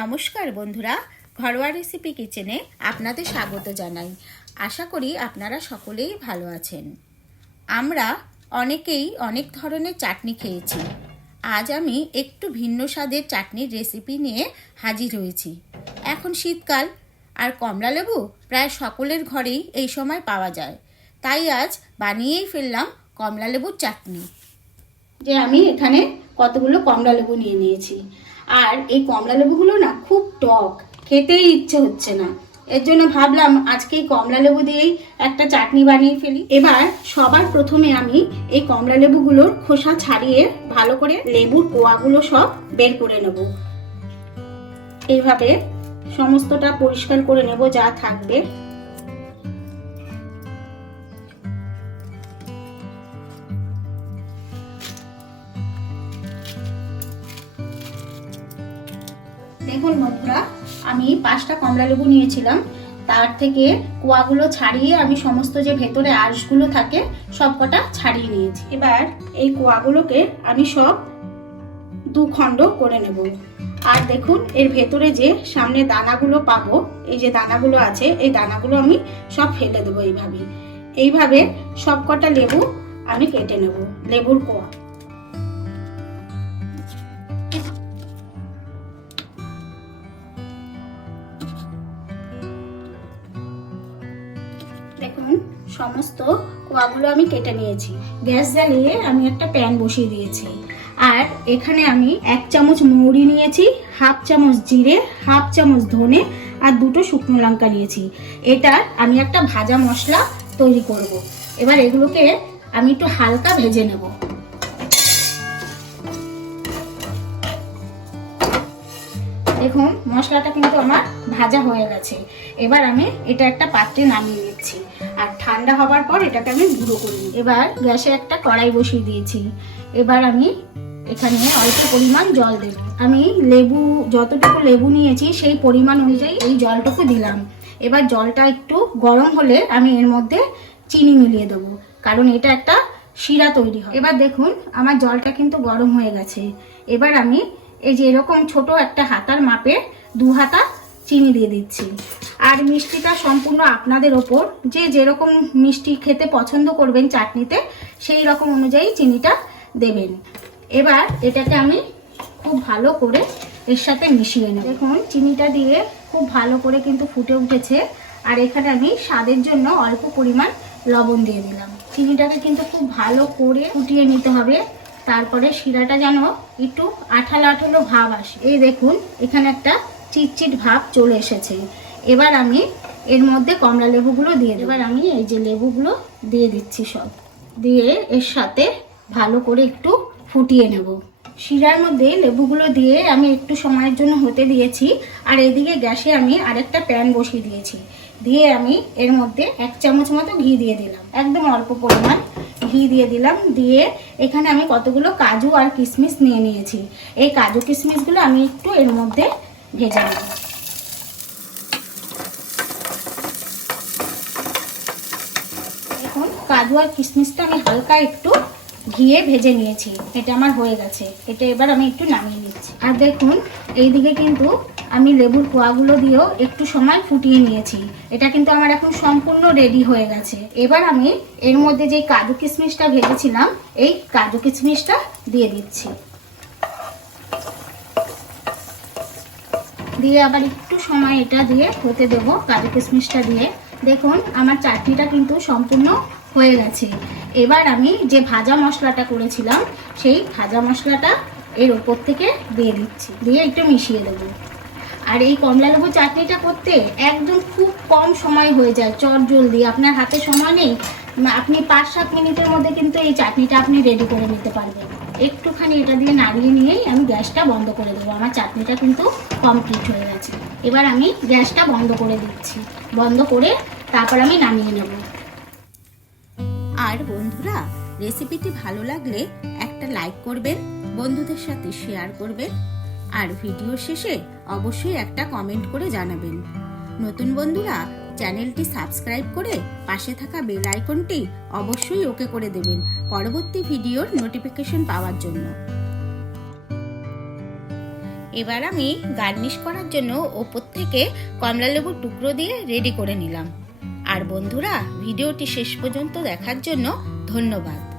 নমস্কার বন্ধুরা, ঘরোয়া রেসিপি কিচেনে আপনাদের স্বাগত জানাই। আশা করি আপনারা সকলেই ভালো আছেন। আমরা অনেকেই অনেক ধরনের চাটনি খেয়েছি। আজ আমি একটু ভিন্ন স্বাদের চাটনির রেসিপি নিয়ে হাজির হয়েছি। এখন শীতকাল, আর কমলা লেবু প্রায় সকলের ঘরেই এই সময় পাওয়া যায়। তাই আজ বানিয়েই ফেললাম কমলা লেবুর চাটনি। যে আমি এখানে কতগুলো কমলা লেবু নিয়ে নিয়েছি। আর এই কমলা লেবুগুলো না খুব টক, খেতেই ইচ্ছে হচ্ছে না। এর জন্য ভাবলাম আজকে এই কমলা লেবু দিয়েই একটা চাটনি বানিয়ে ফেলি। এবার সবার প্রথমে আমি এই কমলা লেবুগুলোর খোসা ছাড়িয়ে ভালো করে লেবুর কোয়াগুলো সব বের করে নেব। এইভাবে সমস্তটা পরিষ্কার করে নেব যা থাকবে। দেখুন বন্ধুরা, আমি পাঁচটা কমলা লেবু নিয়েছিলাম। তার থেকে কোয়াগুলো ছাড়িয়ে আমি সমস্ত যে ভেতরে আঁশগুলো থাকে সব কটা ছাড়িয়ে নিয়েছি। এবার এই কোয়াগুলোকে আমি সব দু খণ্ড করে নেব। আর দেখুন, এর ভেতরে যে সামনে দানাগুলো পাবো, এই যে দানাগুলো আছে, এই দানাগুলো আমি সব ফেলে দেবো এইভাবে এইভাবে সব কটা লেবু আমি কেটে নেব, লেবুর কোয়া। সমস্ত কোয়াগুলো আমি কেটে নিয়েছি। গ্যাস জ্বালিয়ে আমি একটা প্যান বসিয়ে দিয়েছি। আর এখানে আমি এক চামচ মৌরি নিয়েছি, হাফ চামচ জিরে, হাফ চামচ ধনে আর দুটো শুকনো লঙ্কা নিয়েছি। এটা আমি একটা ভাজা মশলা তৈরি করব। এবার এগুলোকে আমি একটু হালকা ভেজে নেব। দেখুন, মশলাটা কিন্তু আমার ভাজা হয়ে গেছে। এবার আমি এটা একটা পাত্রে নামিয়ে নিচ্ছি। আর ঠান্ডা হবার পর এটাকে আমি গুঁড়ো করে এবার গ্যাসে একটা কড়াই বসিয়ে দিয়েছি। এবার আমি এখানে অল্প পরিমাণ জল দেব। আমি লেবু, যতটুকু লেবু নিয়েছি, সেই পরিমাণ অনুযায়ী এই জলটুকু দিলাম। এবার জলটা একটু গরম হলে আমি এর মধ্যে চিনি মিলিয়ে দেবো, কারণ এটা একটা শিরা তৈরি হয়। এবার দেখুন, আমার জলটা কিন্তু গরম হয়ে গেছে। এবার আমি এই যে এরকম ছোট একটা হাতার মাপে দু হাতা চিনি দিয়ে দিচ্ছি। আর মিষ্টিটা সম্পূর্ণ আপনাদের ওপর। যে যেরকম মিষ্টি খেতে পছন্দ করবেন চাটনিতে, সেই রকম অনুযায়ী চিনিটা দেবেন। এবার এটাকে আমি খুব ভালো করে এর সাথে মিশিয়ে নেব। দেখুন, চিনিটা দিয়ে খুব ভালো করে কিন্তু ফুটে উঠেছে। আর এখানে আমি স্বাদের জন্য অল্প পরিমাণ লবণ দিয়ে দিলাম। চিনিটাকে কিন্তু খুব ভালো করে ফুটিয়ে নিতে হবে। তারপরে শিরাটা যেন একটু আঠালো আঠালো ভাব আসে। এই দেখুন, এখানে একটা চিটচিট ভাব চলে এসেছে। এবার আমি এর মধ্যে কমলা লেবুগুলো দিয়ে। এবার আমি এই যে লেবুগুলো দিয়ে দিচ্ছি সব। দিয়ে এর সাথে ভালো করে একটু ফুটিয়ে নেব। শিরার মধ্যে লেবুগুলো দিয়ে আমি একটু সময়ের জন্য হতে দিয়েছি। আর এদিকে গ্যাসে আমি আরেকটা প্যান বসিয়ে দিয়েছি। দিয়ে আমি এর মধ্যে এক চামচ মতো ঘি দিয়ে দিলাম। একদম অল্প পরিমাণ ঘি দিয়ে দিলাম। দিয়ে এখানে আমি কতগুলো কাজু আর কিশমিশ নিয়ে নিয়েছি। এই কাজু কিশমিশগুলো আমি একটু এর মধ্যে ভেজে নেব এখন কাজু আর কিশমিশটা আমি হালকা একটু ঘিয়ে ভেজে নিয়েছি। এটা আমার হয়ে গেছে। এটা এবার আমি একটু নামিয়ে নিচ্ছি। আর দেখুন, এইদিকে কিন্তু আমি লেবুর কোয়াগুলো দিয়েও একটু সময় ফুটিয়ে নিয়েছি। এটা কিন্তু আমার এখন সম্পূর্ণ রেডি হয়ে গেছে। এবার আমি এর মধ্যে যে কাজু কিশমিশটা ভেজেছিলাম, এই কাজু কিশমিশটা দিয়ে দিচ্ছি। দিয়ে আবার একটু সময় এটা দিয়ে হতে দেবো কাজু কিশমিশটা দিয়ে। দেখুন, আমার চাটনিটা কিন্তু সম্পূর্ণ হয়ে গেছে। এবার আমি যে ভাজা মশলাটা করেছিলাম, সেই ভাজা মশলাটা এর ওপর থেকে দিয়ে দিচ্ছি। দিয়ে একটু মিশিয়ে দেবো। আর এই কমলা লেবু চাটনিটা করতে একদম খুব কম সময় হয়ে যায়, চট জলদি। আপনার হাতে সময় নেই আপনি পাঁচ সাত মিনিটের মধ্যে কিন্তু এই চাটনিটা আপনি রেডি করে নিতে পারবেন। একটুখানি এটা দিয়ে নাড়িয়ে নিয়েই আমি গ্যাসটা বন্ধ করে দেবো। আমার চাটনিটা কিন্তু কমপ্লিট হয়ে গেছে। এবার আমি গ্যাসটা বন্ধ করে দিচ্ছি। বন্ধ করে তারপর আমি নামিয়ে নেব। আর বন্ধুরা রেসিপিটি ভালো লাগলে একটা লাইক করবেন, বন্ধুদের সাথে শেয়ার করবেন, আর ভিডিও শেষে অবশ্যই একটা কমেন্ট করে জানাবেন। নতুন বন্ধুরা চ্যানেলটি সাবস্ক্রাইব করে পাশে থাকা বেল আইকনটি অবশ্যই ওকে করে দেবেন পরবর্তী ভিডিওর নোটিফিকেশন পাওয়ার জন্য। এবার আমি গার্নিশ করার জন্য ওপর থেকে কমলা লেবুর টুকরো দিয়ে রেডি করে নিলাম। আর বন্ধুরা ভিডিওটি শেষ পর্যন্ত দেখার জন্য ধন্যবাদ।